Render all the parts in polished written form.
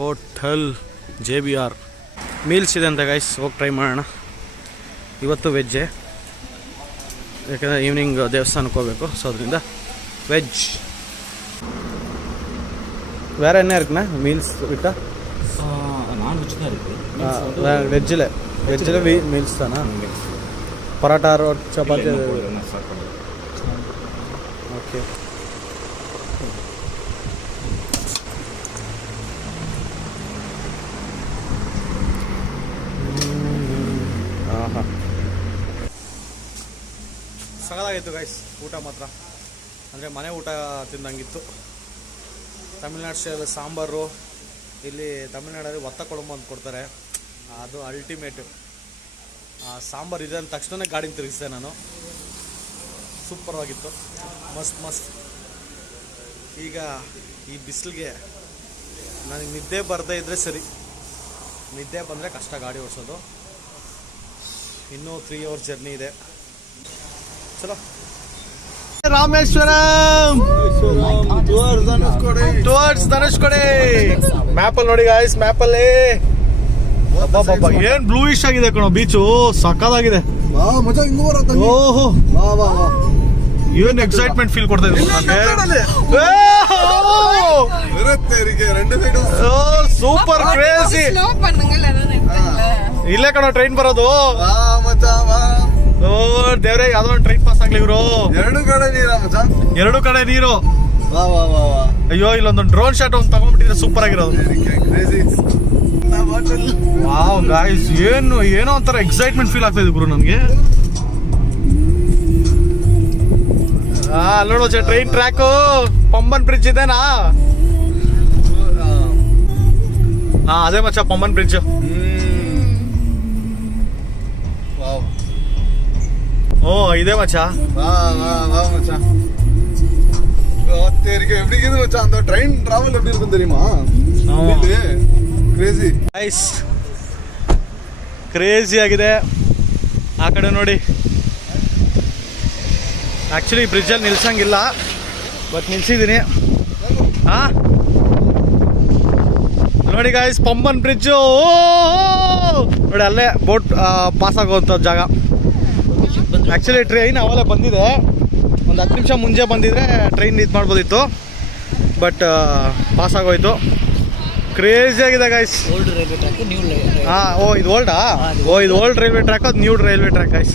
Hotel JBR meals ಇದೆ ಅಂತ guys, ಹೋಗಿ ಟ್ರೈ ಮಾಡೋಣ. ಇವತ್ತು ವೆಜ್ಜೇ, ಯಾಕಂದರೆ ಈವ್ನಿಂಗ್ ದೇವಸ್ಥಾನಕ್ಕೆ ಹೋಗಬೇಕು, ಸೊ ಅದರಿಂದ ವೆಜ್. வேறு என்ன இருக்குண்ணா மீல்ஸ் விட்டா? நான்வெஜ் தான் இருக்குது. வெஜ்ஜில் மீல்ஸ் தானா? பரோட்டா சப்பாத்தி ஓகே. ಆಹಾ, ಸಗದಾಗಿತ್ತು ಗೈಸ್ ಊಟ ಮಾತ್ರ. ಅಂದರೆ ಮನೆ ಊಟ ತಿಂದಂಗಿತ್ತು. ತಮಿಳ್ನಾಡು ಸ್ಟೈಲ್ ಸಾಂಬಾರು, ಇಲ್ಲಿ ತಮಿಳ್ನಾಡಲ್ಲಿ ಒತ್ತ ಕೊಡಂಬ ಅಂತ ಕೊಡ್ತಾರೆ, ಅದು ಅಲ್ಟಿಮೇಟು. ಸಾಂಬಾರು ಇದೆ ಅಂದ ತಕ್ಷಣ ಗಾಡಿನ ತಿರುಗಿಸಿದೆ ನಾನು. ಸೂಪರ್ವಾಗಿತ್ತು, ಮಸ್ತ್. ಈಗ ಈ ಬಿಸಿಲಿಗೆ ನನಗೆ ನಿದ್ದೆ ಬರದೇ ಇದ್ದರೆ ಸರಿ, ನಿದ್ದೆ ಬಂದರೆ ಕಷ್ಟ ಗಾಡಿ ಓಡಿಸೋದು. ಇನ್ನೂ 3 hours ಜರ್ನಿ ಇದೆ. ಚಲೋ, ರಾಮೇಶ್ವರಂ ಟುವರ್ಡ್ಸ್ ಧನುಷ್ಕೋಡಿ. ಮ್ಯಾಪಲ್ಲಿ ನೋಡಿ ಗಾಯ್ಸ್, ಮ್ಯಾಪಲ್ಲಿ ಏನ್ ಬ್ಲೂಯಿಶ್ ಆಗಿದೆ ಕಣೋ ಬೀಚು, ಸಕ್ಕದಾಗಿದೆ. ಓಹೋ, ಏನ್ ಎಕ್ಸೈಟ್ಮೆಂಟ್ ಫೀಲ್ ಕೊಡ್ತಾ ಇದ್ದೀನಿ. Super crazy. ಇಲ್ಲೇ ಕಣೋ ಟ್ರೈನ್ ಬರೋದು. ದೇವ್ರೆ, ಯಾವ್ದೋ ಒಂದು ಟ್ರೈನ್ ಪಾಸ್ ಆಗ್ಲಿ ಇವರು. ಎರಡು ಕಡೆ ನೀರು. ಅಯ್ಯೋ, ಇಲ್ಲೊಂದೊಂದು ಡ್ರೋನ್ ಶಾಟ್ ಒಂದು ತಗೊಂಡ್ಬಿಟ್ಟಿದ್ರೆ ಸೂಪರ್ ಆಗಿರೋದು. ವಾವ್ ಗಾಯ್ಸ್, ಏನೋ ಒಂಥರ ಎಕ್ಸೈಟ್ಮೆಂಟ್ ಫೀಲ್ ಆಗ್ತಾ ಇದೆ ಗುರು ನನಗೆ. ನೋಡೋ ಟ್ರೈನ್ ಟ್ರ್ಯಾಕು, ಪಂಬನ್ ಬ್ರಿಡ್ಜ್ ಇದೆನಾ? ಅದೇ ಮಚ್ಚ, ಪಂಬನ್ ಬ್ರಿಡ್ಜ್. ஓ, இதே மச்சா. வா மச்சான். எப்படி இருக்குது மச்சான், அந்த ட்ரெயின் டிராவல் எப்படி இருக்கும் தெரியுமா? ಕ್ರೇಜಿ ಗೈಸ್, ಕ್ರೇಜಿ ಆಗಿದೆ. ಆ ಕಡೆ ನೋಡಿ, ಆ್ಯಕ್ಚುಲಿ ಬ್ರಿಡ್ಜಲ್ಲಿ ನಿಲ್ಸಂಗಿಲ್ಲ, ಬಟ್ ನಿಲ್ಸಿದ್ದೀನಿ. ನೋಡಿ ಗಾಯ್ಸ್, ಪಂಬನ್ ಬ್ರಿಡ್ಜು ನೋಡಿ, ಅಲ್ಲೇ ಬೋಟ್ ಪಾಸ್ ಆಗೋವಂಥ ಜಾಗ. ಆ್ಯಕ್ಚುಲಿ ಟ್ರೈನ್ ಅವಾಗಲೇ ಬಂದಿದೆ, ಒಂದು 10 ನಿಮಿಷ ಮುಂಚೆ ಬಂದಿದ್ರೆ ಟ್ರೈನ್ ಇದು ಮಾಡ್ಬೋದಿತ್ತು, ಬಟ್ ಪಾಸ್ ಆಗೋಯ್ತು. ಕ್ರೇಜಿ ಆಗಿದೆ guys. Old railway track, new ಓ ಇದು ಓಲ್ಡಾ? ಇದು ಓಲ್ಡ್ ರೈಲ್ವೆ ಟ್ರ್ಯಾಕ್, ಅದು new railway track guys.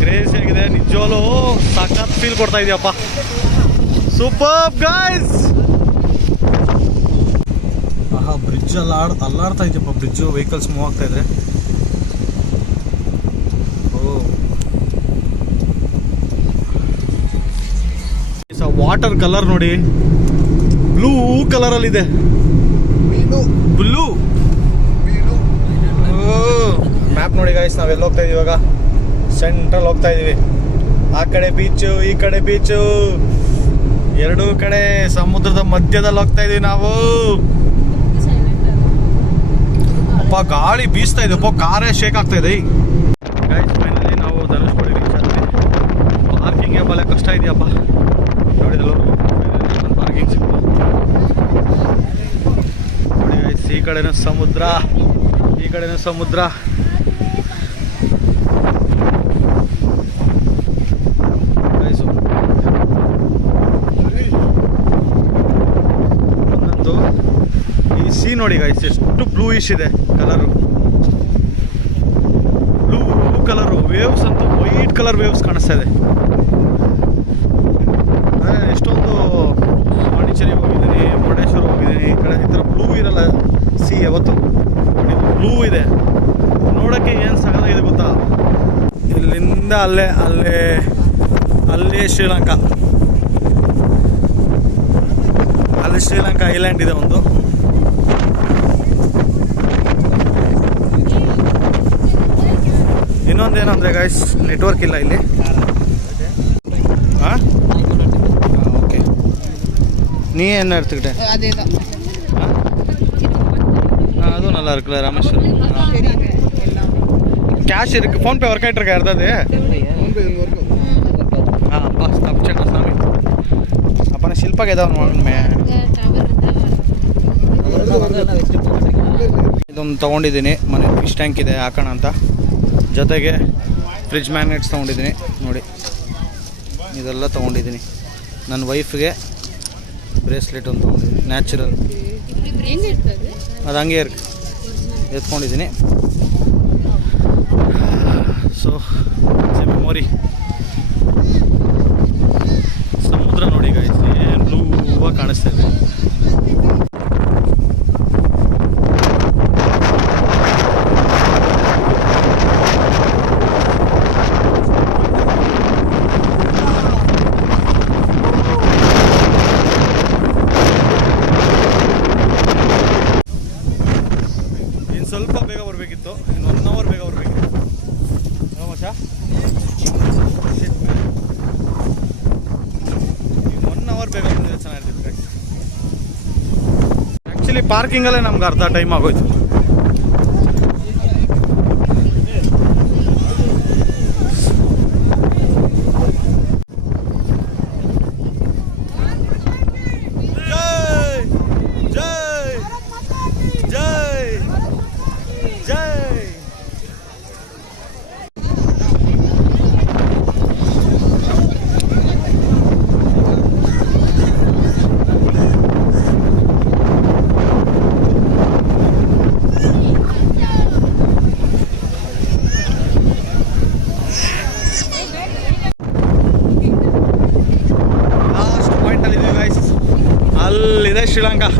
Crazy ಆಗಿದೆ ನಿಜವಾಗ್ಲೂ, ಸಖತ್ ಫೀಲ್ ಕೊಡ್ತಾ ಇದೆಯಪ್ಪ. Super guys. ಆಹಾ, ಬ್ರಿಡ್ಜ್ ಅಲ್ಲಾಡ್ತಾ ಇದೆಯಪ್ಪ ಬ್ರಿಡ್ಜು, ವೆಹಿಕಲ್ಸ್ ಮೂವ್ ಆಗ್ತಾ ಇದ್ರೆ. ವಾಟರ್ ಕಲರ್ ನೋಡಿ, ಬ್ಲೂ ಕಲರ್ ಅಲ್ಲಿ ಇದೆ. ಬ್ಲೂ ಮ್ಯಾಪ್ ನೋಡಿ ಗಾಯ್ಸ್, ನಾವೆಲ್ಲ ಹೋಗ್ತಾ ಇದೀವಿ ಇವಾಗ? ಸೆಂಟ್ರಲ್ ಹೋಗ್ತಾ ಇದೀವಿ. ಆ ಕಡೆ ಬೀಚು, ಈ ಕಡೆ ಬೀಚು, ಎರಡೂ ಕಡೆ ಸಮುದ್ರದ ಮಧ್ಯದಲ್ಲಿ ಹೋಗ್ತಾ ಇದೀವಿ ನಾವು. ಅಪ್ಪ ಗಾಳಿ ಬೀಸ್ತಾ ಇದೆ, ಕಾರೇ ಶೇಕ್ ಆಗ್ತಾ ಇದೆ ಗೈಸ್. ಫೈನಲಿ ನಾವು ಧನುಷ್ಕೋಡಿ ರೀಚ್ ಆದ್ವಿ. ಪಾರ್ಕಿಂಗ್ಗೆ ಬಹಳ ಕಷ್ಟ ಇದೆಯಪ್ಪ, ನೋಡಿದಲ್ಲ ಪಾರ್ಕಿಂಗ್ ಸಿಕ್ತು. ನೋಡಿ ಗೈಸ್, ಈ ಕಡೆನೂ ಸಮುದ್ರ, ಈ ಕಡೆನೂ ಸಮುದ್ರ. ಒಂದೊಂದು ಈ ಸೀ ನೋಡಿ ಗೈಸ್, ಎಷ್ಟು ಬ್ಲೂಯಿಶ್ ಇದೆ ಕಲರು. ಬ್ಲೂ ಕಲರು, ವೇವ್ಸ್ ಅಂತೂ ವೈಟ್ ಕಲರ್ ವೇವ್ಸ್ ಕಾಣಿಸ್ತಾ ಇದೆ. ಎಷ್ಟೊಂದು ಪಾಂಡಿಚೇರಿ ಹೋಗಿದ್ದೀನಿ, ಮುರುಡೇಶ್ವರ ಹೋಗಿದ್ದೀನಿ, ಈ ಕಡೆ ಈ ಥರ ಬ್ಲೂ ಇರಲ್ಲ ಸಿ ಯಾವತ್ತು. ಬ್ಲೂ ಇದೆ ನೋಡೋಕ್ಕೆ, ಏನು ಸಗದಾಗಿದೆ ಗೊತ್ತಾ? ಇಲ್ಲಿಂದ ಅಲ್ಲೇ ಶ್ರೀಲಂಕಾ, ಅಲ್ಲಿ ಶ್ರೀಲಂಕಾ ಐಲ್ಯಾಂಡ್ ಇದೆ ಒಂದು. ಇನ್ನೊಂದೇನು ಅಂದರೆ ಗೈಸ್, ನೆಟ್ವರ್ಕ್ ಇಲ್ಲ ಇಲ್ಲಿ. ஓகே, நீ என்ன எடுத்துக்கிட்ட? அதுவும் நல்லா இருக்குல்ல ராமேஸ்வரம். கேஷ் இருக்குது, ஃபோன்பே ஒர்க் ஆகிட்டு இருக்கா யாராவது? அப்பா தப்பிச்சேன் சாமி. அப்போ நான் ಶಿಲ್ಪಾಗೆ ஏதாவது வாங்கணுமே. ಇದೊಂದು ತೊಗೊಂಡಿದ್ದೀನಿ, ಮನೆ ಫಿಶ್ ಟ್ಯಾಂಕ್ ಇದೆ ಹಾಕೋಣ ಅಂತ. ಜೊತೆಗೆ ಫ್ರಿಜ್ ಮ್ಯಾಗ್ನೆಟ್ಸ್ ತೊಗೊಂಡಿದ್ದೀನಿ ನೋಡಿ, ಇದೆಲ್ಲ ತೊಗೊಂಡಿದ್ದೀನಿ. ನನ್ನ ವೈಫ್ಗೆ ಬ್ರೇಸ್ಲೆಟ್ ಒಂದು ತೊಗೊಂಡಿದ್ದೀನಿ, ನ್ಯಾಚುರಲ್, ಅದು ಹಂಗೆ ಎತ್ಕೊಂಡಿದ್ದೀನಿ. So memory. ಸಮುದ್ರ ನೋಡಿ ಗಾಯ್ಸ್, ಏನು ಬ್ಲೂವಾಗಿ ಕಾಣಿಸ್ತಾ ಇದೆ. ಇನ್ನು ಸ್ವಲ್ಪ ಬೇಗ ಬರಬೇಕಿತ್ತು, ಇನ್ನು 1 ಅವರ್ ಬೇಗ ಬರಬೇಕಿತ್ತು ಮಚ್ಚ. ಇನ್ನು 1 ಅವರ್ ಬೇಗ ಬಂದರೆ ಚೆನ್ನಾಗಿರ್ತಿತ್ತು. ಆ್ಯಕ್ಚುಲಿ ಪಾರ್ಕಿಂಗಲ್ಲೇ ನಮ್ಗೆ ಅರ್ಧ ಟೈಮ್ ಆಗೋಯ್ತು. ಅಲ್ಲಿದೆ ಶ್ರೀಲಂಕಾ.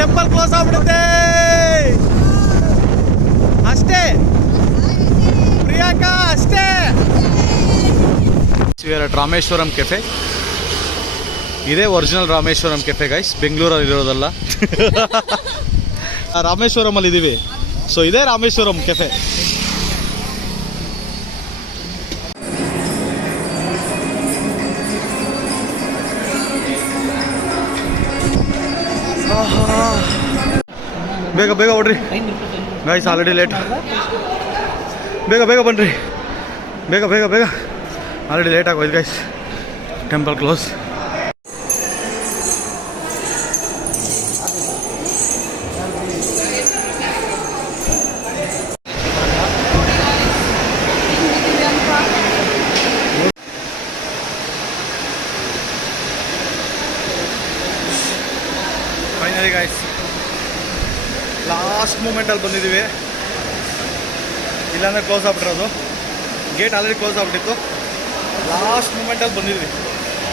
ಟೆಂಪಲ್ ಕ್ಲೋಸ್ ಆಗ್ಬಿಡುತ್ತೆ ಅಷ್ಟೇ ಪ್ರಿಯಾಂಕಾ, ಅಷ್ಟೇ. ರಾಮೇಶ್ವರಂ ಕೆಫೆ, ಇದೇ ಒರಿಜಿನಲ್ ರಾಮೇಶ್ವರಂ ಕೆಫೆ ಗೈಸ್, ಬೆಂಗಳೂರಲ್ಲಿ ಇರೋದಲ್ಲ. ರಾಮೇಶ್ವರಂ ಅಲ್ಲಿ ಇದೀವಿ. ಸೊ ಇದೇ ರಾಮೇಶ್ವರಂ ಕೆಫೆ. ಬೇಗ ಬೇಗ ಓಡ್ರಿ ಗೈಸ್, ಆಲ್ರೆಡಿ ಲೇಟ್. ಬೇಗ ಬೇಗ ಬನ್ನಿರಿ, ಬೇಗ ಬೇಗ ಬೇಗ, ಆಲ್ರೆಡಿ ಲೇಟ್ ಆಗೋಯ್ತು guys. Temple close. Finally guys, last ಮೂಮೆಂಟಲ್ಲಿ ಬಂದಿದ್ದೀವಿ. ಇಲ್ಲಾಂದರೆ ಕ್ಲೋಸ್ ಆಗ್ಬಿಟ್ಟಿರೋದು, ಗೇಟ್ ಆಲ್ರೆಡಿ ಕ್ಲೋಸ್ ಆಗ್ಬಿಟ್ಟಿತ್ತು. ಲಾಸ್ಟ್ ಮೂಮೆಂಟಲ್ಲಿ ಬಂದಿದ್ವಿ.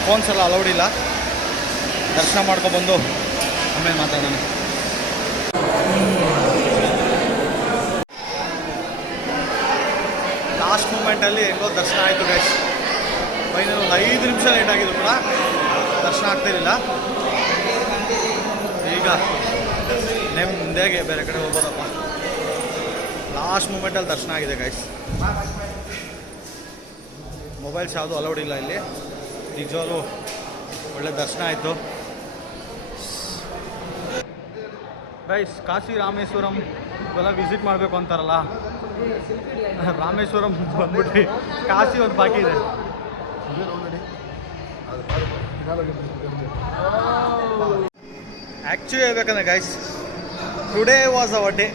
ಫೋನ್ಸ್ ಎಲ್ಲ ಅಲೌಡ್ ಇಲ್ಲ. ದರ್ಶನ ಮಾಡ್ಕೊಬಂದು ಆಮೇಲೆ ಮಾತಾಡೋಣ. ಲಾಸ್ಟ್ ಮೂಮೆಂಟಲ್ಲಿ ಹೆಂಗೋ ದರ್ಶನ ಆಯಿತು ಗೈಸ್. ಫೈನಲ್ ಒಂದು 5 ನಿಮಿಷ ಲೇಟ್ ಆಗಿದ್ರು ಕೂಡ ದರ್ಶನ ಆಗ್ತಿರಲಿಲ್ಲ. ಈಗ ನೆಮ್ಮದಿಯಾಗಿ ಬೇರೆ ಕಡೆ ಹೋಗ್ಬೋದಪ್ಪ. ಲಾಸ್ಟ್ ಮೂಮೆಂಟಲ್ಲಿ ದರ್ಶನ ಆಗಿದೆ ಗೈಸ್. ಮೊಬೈಲ್ಸ್ ಯಾವುದು ಅಲೌಡ್ ಇಲ್ಲ ಇಲ್ಲಿ. ನಿಜವಾಗ್ಲೂ ಒಳ್ಳೆ ದರ್ಶನ ಆಯಿತು ಗೈಸ್. ಕಾಶಿ ರಾಮೇಶ್ವರಂ ಇವೆಲ್ಲ ವಿಸಿಟ್ ಮಾಡಬೇಕು ಅಂತಾರಲ್ಲ, ರಾಮೇಶ್ವರಂ ಬಂದ್ಬಿಟ್ಟು ಕಾಶಿ ಒಂದು ಬಾಕಿ ಇದೆ. ಆ್ಯಕ್ಚುಲಿ ಹೇಳ್ಬೇಕಂದ್ರೆ guys, today was our day.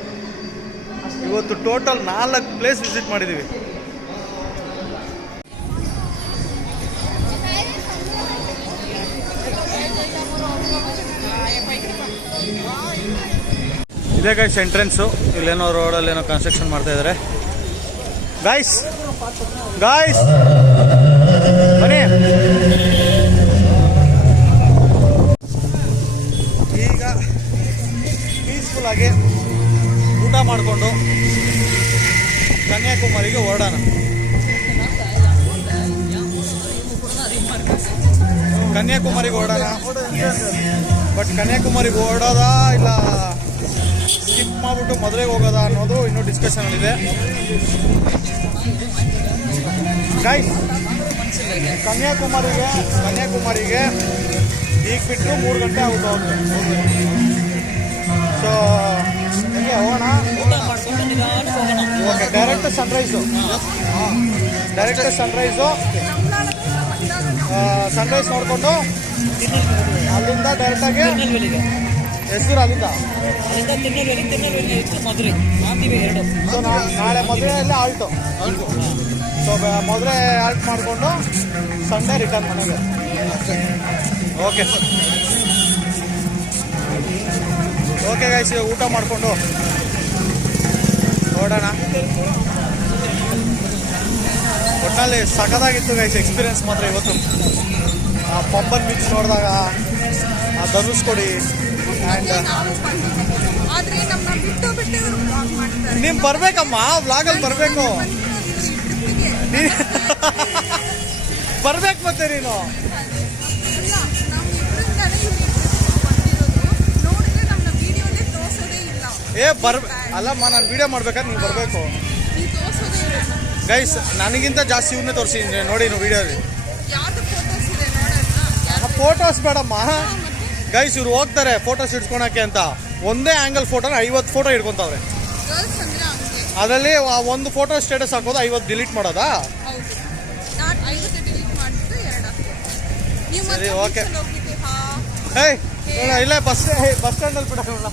ಇವತ್ತು ಟೋಟಲ್ 4 ಪ್ಲೇಸ್ ವಿಸಿಟ್ ಮಾಡಿದ್ದೀವಿ. ಇದೇ ಗೈಸ್ ಎಂಟ್ರೆನ್ಸು. ಇಲ್ಲೇನೋ ರೋಡಲ್ಲಿ ಏನೋ ಕನ್ಸ್ಟ್ರಕ್ಷನ್ ಮಾಡ್ತಾ ಇದ್ದಾರೆ ಗೈಸ್. ಗೈಸ್ ಬನ್ನಿ, ಆಗಿ ಊಟ ಮಾಡಿಕೊಂಡು ಕನ್ಯಾಕುಮಾರಿಗೆ ಹೊರಡೋಣ. ಕನ್ಯಾಕುಮಾರಿಗೆ ಹೊರಡೋಣ. ಬಟ್ ಕನ್ಯಾಕುಮಾರಿಗೆ ಹೊರಡೋದಾ ಇಲ್ಲ ಸ್ಕಿಪ್ ಮಾಡಿಬಿಟ್ಟು ಮದುವೆಗೆ ಹೋಗೋದಾ ಅನ್ನೋದು ಇನ್ನೂ ಡಿಸ್ಕಷನಲ್ಲಿದೆ. ಗೈಸ್, ಕನ್ಯಾಕುಮಾರಿಗೆ ಈಗ ಬಿಟ್ಟರು 3 ಗಂಟೆ ಆಗುತ್ತೆ ಅವ್ರಿಗೆ. ಸೊ ಹಂಗೆ ಹೋಗೋಣ. ಓಕೆ, ಡೈರೆಕ್ಟ್ ಸನ್ರೈಸು ಸನ್ರೈಸ್ ನೋಡಿಕೊಂಡು ಅಲ್ಲಿಂದ ಡೈರೆಕ್ಟಾಗಿ ಹೆಸರು ಅಲ್ಲಿಂದ. ಸೊ ನಾಳೆ ಮದುವೆಯಲ್ಲಿ ಆಲ್ಟು. ಸೊ ಮದುವೆ ಆಲ್ಟ್ ಮಾಡಿಕೊಂಡು ಸಂಡೇ ರಿಟರ್ನ್ ಮನೆಗೆ. ಓಕೆ ಗೈಸ್, ಊಟ ಮಾಡಿಕೊಂಡು ಹೊರಡೋಣ. ಒಟ್ಟಿನಲ್ಲಿ ಸಖತ್ತಾಗಿತ್ತು ಗೈಸ್ ಎಕ್ಸ್ಪೀರಿಯನ್ಸ್ ಮಾತ್ರ ಇವತ್ತು. ಪಂಬನ್ ಬೀಚ್ ನೋಡಿದಾಗ ಧನುಷ್ಕೋಡಿ ಆ್ಯಂಡ್ ನೀನು ಬರಬೇಕಮ್ಮ, ವ್ಲಾಗಲ್ಲಿ ಬರಬೇಕು. ಬರ್ಬೇಕು ಮತ್ತೆ ನೀನು. ಅಲ್ಲಮ್ಮ, ನಾನು ವಿಡಿಯೋ ಮಾಡ್ಬೇಕಾದ್ರೆ ನೀನು ಬರಬೇಕು ಗೈಸ್. ನನಗಿಂತ ಜಾಸ್ತಿ ಇವನ್ನೇ ತೋರಿಸಿದ್ದೀನಿ ನೋಡಿ ನೀವು ವಿಡಿಯೋಲಿ. ಫೋಟೋಸ್ ಬೇಡಮ್ಮ ಗೈಸ್, ಇವ್ರು ಹೋಗ್ತಾರೆ ಫೋಟೋಸ್ ಇಡ್ಸ್ಕೊಳಕ್ಕೆ ಅಂತ. ಒಂದೇ ಆ್ಯಂಗಲ್ ಫೋಟೋನ 50 ಫೋಟೋ ಇಟ್ಕೊತಾವ್ರೆ. ಅದರಲ್ಲಿ ಒಂದು ಫೋಟೋ ಸ್ಟೇಟಸ್ ಹಾಕೋದು 50 ಡಿಲೀಟ್ ಮಾಡೋದಾ? ಸರಿ, ಓಕೆ. ಇಲ್ಲ ಬಸ್ ಸ್ಟ್ಯಾಂಡಲ್ಲಿ ಬಿಡೋಣ.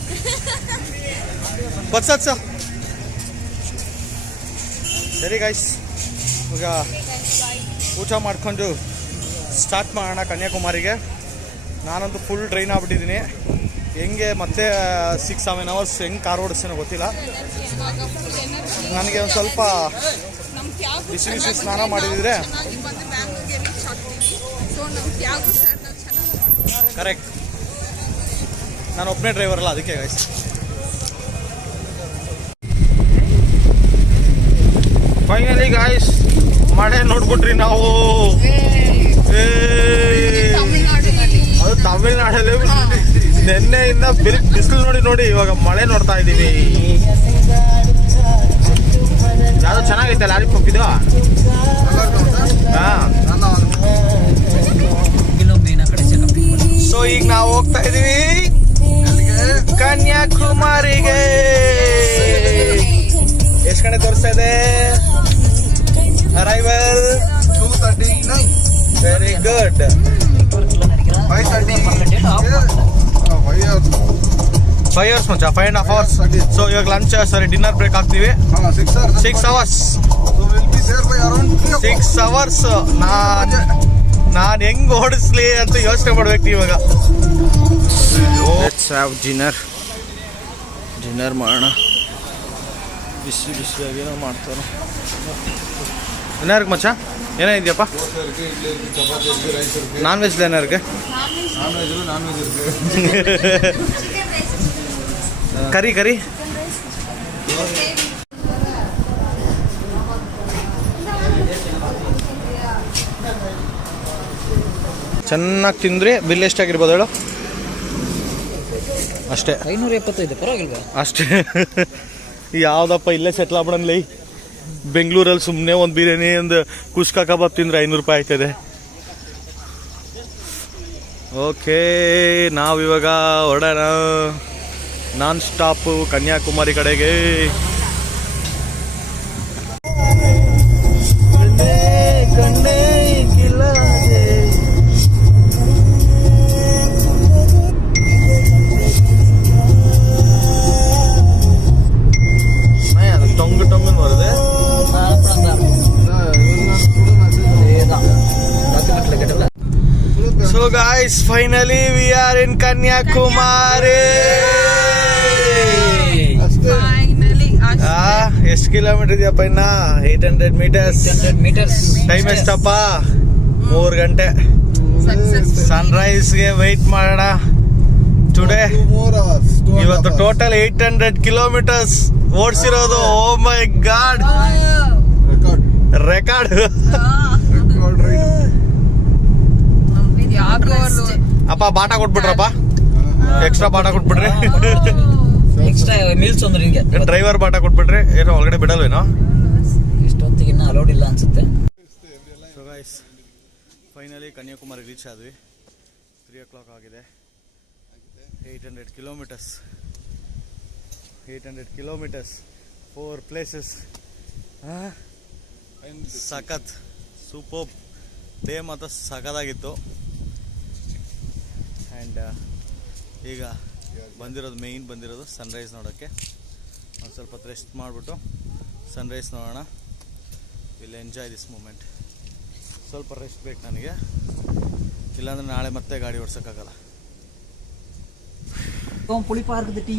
ಬಸ್ ಹತ್ಸ. ಸರಿ ಗೈಸ್, ಈಗ ಊಟ ಮಾಡ್ಕೊಂಡು ಸ್ಟಾರ್ಟ್ ಮಾಡೋಣ ಕನ್ಯಾಕುಮಾರಿಗೆ. ನಾನಂತೂ ಫುಲ್ ಟ್ರೈನ್ ಆಗ್ಬಿಟ್ಟಿದ್ದೀನಿ. ಹೆಂಗೆ ಮತ್ತೆ 6-7 ಅವರ್ಸ್ ಹೆಂಗೆ ಕಾರ್ ಓಡಿಸ್ತೀನೋ ಗೊತ್ತಿಲ್ಲ. ನನಗೆ ಒಂದು ಸ್ವಲ್ಪ ಬಿಸಿ ಸ್ನಾನ ಮಾಡಿದ್ರೆ ಕರೆಕ್ಟ್. ನಾನು ಒಬ್ಬನೇ ಡ್ರೈವರ್ ಅಲ್ಲ, ಅದಕ್ಕೆ ಗೈಸ್. ಫೈನಲಿ ಗಾಯ್ಸ್, ಮಳೆ ನೋಡ್ಬಿಟ್ರಿ ನಾವು. ಅದು ತಮಿಳ್ನಾಡಲ್ಲಿ ನೆನ್ನೆಯಿಂದ ಬಿಸಿಲು ನೋಡಿ ಇವಾಗ ಮಳೆ ನೋಡ್ತಾ ಇದ್ದೀವಿ. ಯಾವ್ದು ಚೆನ್ನಾಗೈತೆ ಲಾಲಿಪಾಪ್ ಇದು. ಸೊ ಈಗ ನಾವು ಹೋಗ್ತಾ ಇದೀವಿ ಕನ್ಯಾಕುಮಾರಿಗೆ. ಎಷ್ಟು ಕಡೆ ತೋರಿಸ್ತಾ ಇದೆ? ಅರೈವಲ್ 2:39. Very good. 5 hours ಮಚ್ಚ, 5.5 hours. ಸೊ ಇವಾಗ ಲಂಚ್ ಡಿನ್ನರ್ ಬ್ರೇಕ್ ಆಗ್ತೀವಿ. 6 hours. 6 hours. ನಾನು ಹೆಂಗ್ ಓಡಿಸ್ಲಿ ಅಂತ ಯೋಚನೆ ಮಾಡ್ಬೇಕು ಇವಾಗ. ಲೆಟ್ಸ್ ಹ್ಯಾವ್ ಡಿನ್ನರ್ ಮಾಡೋಣ. ಬಿಸಿಯಾಗಿ ನಾವು ಮಾಡ್ತಾರೆ. ಡಿನ್ನರ್ಗೆ ಮಚ್ಚ ಏನಿದೆಯಪ್ಪ? ನಾನ್ ವೆಜ್ ಡಿನ್ನರ್ಗೆ ಕರಿ ಚೆನ್ನಾಗಿ ತಿಂದ್ರೆ ಬಿಲ್ ಎಷ್ಟಾಗಿರ್ಬೋದು ಹೇಳು? ಅಷ್ಟೇ 575. ಪರವಾಗಿಲ್ವಾ? ಅಷ್ಟೇ. ಯಾವುದಪ್ಪ ಇಲ್ಲೇ ಸೆಟ್ಲ್ ಆಗ್ಬಿಡನ್ಲಿ. ಬೆಂಗಳೂರಲ್ಲಿ ಸುಮ್ಮನೆ ಒಂದು ಬಿರಿಯಾನಿ ಒಂದು ಕುಷ್ಕಾ ಕಬಾಬ್ ತಿಂದರೆ 500 ರೂಪಾಯಿ ಆಯ್ತದೆ. ಓಕೆ, ನಾವಿವಾಗ ಹೊರಡೋಣ ನಾನ್ ಸ್ಟಾಪು ಕನ್ಯಾಕುಮಾರಿ ಕಡೆಗೆ. So guys, finally we are in Kanyakumari. ಎಷ್ಟು ಕಿಲೋಮೀಟರ್ ಇದೆಯಪ್ಪ? ಇನ್ನ 800 meters. ಟೈಮ್ ಎಷ್ಟಪ್ಪ? 3 ಗಂಟೆ. ಸನ್ರೈಸ್ಗೆ ವೆಯ್ಟ್ ಮಾಡೋಣ. ಟುಡೇ ಇವತ್ತು ಟೋಟಲ್ 800 ಕಿಲೋಮೀಟರ್ಸ್ ಓಡಿಸಿರೋದು. ಓ ಮೈ ಗಾಡ್, ರೆಕಾರ್ಡ್. ಅಪ್ಪ ಬಾಟ ಕೊಟ್ಬಿಟ್ರಪ್ಪ, ಎಕ್ಸ್ಟ್ರಾ ಬಾಟ ಕೊಟ್ಬಿಟ್ರಿ. ಎಕ್ಸ್ಟ್ರಾ ಮೀಲ್ಸ್ ಒಂದು ನಿಂಗೆ ಡ್ರೈವರ್ ಬಾಟ ಕೊಟ್ಬಿಟ್ರಿ. ಏನೋ ಒಳಗಡೆ ಬಿಡಲ್ವೇನೋ. ಇಷ್ಟೊತ್ತಿಗೆ ಇನ್ನೂ ಅಲೌಡ್ ಇಲ್ಲ ಅನ್ಸುತ್ತೆ. So guys, finally Kanyakumari reach ಆದ್ವಿ. 3 o'clock ಆಗಿದೆ. 800 ಕಿಲೋಮೀಟರ್ಸ್ 4 ಪ್ಲೇಸಸ್. ಸಖತ್ ಸೂಪರ್ ಡೇ ಮಾತ್ರ ಸಖತ್ತಾಗಿತ್ತು. ಆ್ಯಂಡ್ ಈಗ ಬಂದಿರೋದು ಸನ್ರೈಸ್ ನೋಡೋಕ್ಕೆ. ಒಂದು ಸ್ವಲ್ಪ ರೆಸ್ಟ್ ಮಾಡಿಬಿಟ್ಟು ಸನ್ರೈಸ್ ನೋಡೋಣ. Will enjoy this moment. ಸ್ವಲ್ಪ ರೆಸ್ಟ್ ಬೇಕು ನನಗೆ, ಇಲ್ಲಾಂದ್ರೆ ನಾಳೆ ಮತ್ತೆ ಗಾಡಿ ಓಡಿಸೋಕ್ಕಾಗಲ್ಲ. புளிப்பா இருக்குது டீ.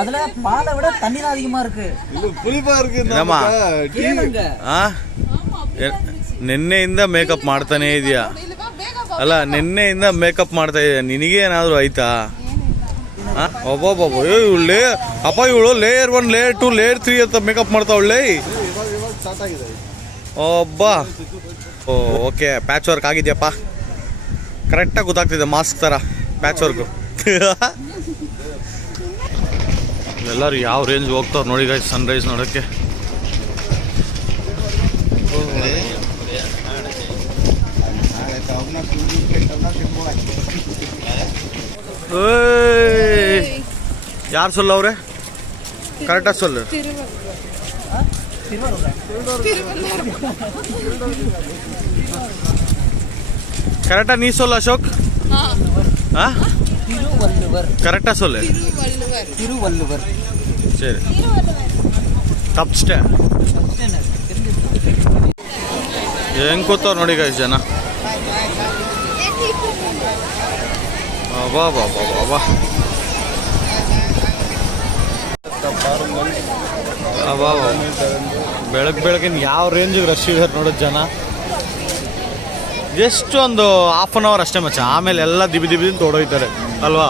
அதுல பாலை விட தண்ணி தான் அதிகமா இருக்கு. புளிப்பா இருக்கு. ನಿನ್ನೆಯಿಂದ ಮೇಕಪ್ ಮಾಡ್ತಾನೆ ಇದೆಯಾ? ಅಲ್ಲ, ನಿನ್ನೆಯಿಂದ ಮೇಕಪ್ ಮಾಡ್ತಾ ಇದೆಯಾ? ನಿನಗೆ ಏನಾದರೂ ಆಯ್ತಾ? ಒಬ್ಬೊಬ್ಬ ಅಪ್ಪ, ಇವಳು ಲೇಯರ್ 1 ಲೇಯರ್ 2 ಲೇಯರ್ 3 ಅಂತ ಮೇಕಪ್ ಮಾಡ್ತಾವಳ್ಳೆ. ಒಬ್ಬ ಓಕೆ, ಪ್ಯಾಚ್ ವರ್ಕ್ ಆಗಿದೆಯಪ್ಪ. ಕರೆಕ್ಟಾಗಿ ಗೊತ್ತಾಗ್ತಿದೆ, ಮಾಸ್ಕ್ ಥರ ಪ್ಯಾಚ್ ವರ್ಕು. ಎಲ್ಲರೂ ಯಾವ ರೇಂಜ್ ಹೋಗ್ತಾವ್ರು ನೋಡಿ ಗಾಯ್ಸ್ ಸನ್ರೈಸ್ ನೋಡೋಕ್ಕೆ. ಯಾರು சொல்லವ್ರೆ? ಕರೆಕ್ಟಾಗಿ சொல்லு. கரெக்டா நீ சொல்லு அசோக். கரெக்டா சொல்லு. திருவள்ளுவர். சரி, ತಪ್ಪಿಸ್ಟೆ. ಹೆಂಗ್ ಕೂತಾವ್ ನೋಡಿ ಗಾಯ್ಸ್ ಜನ. ಬಾ ಬೆಳಗಿನ ಯಾವ ರೇಂಜಿಗೆ ರಶ್ ಇದ್ದಾರೆ ನೋಡೋದು ಜನ. ಜಸ್ಟ್ ಒಂದು 1/2 hour ಅಷ್ಟೇ ಮಚ್ಚ, ಆಮೇಲೆ ಎಲ್ಲ ದಿಬಿ ದಿಬಿ ತೋಡೋಯ್ತಾರೆ ಅಲ್ವಾ.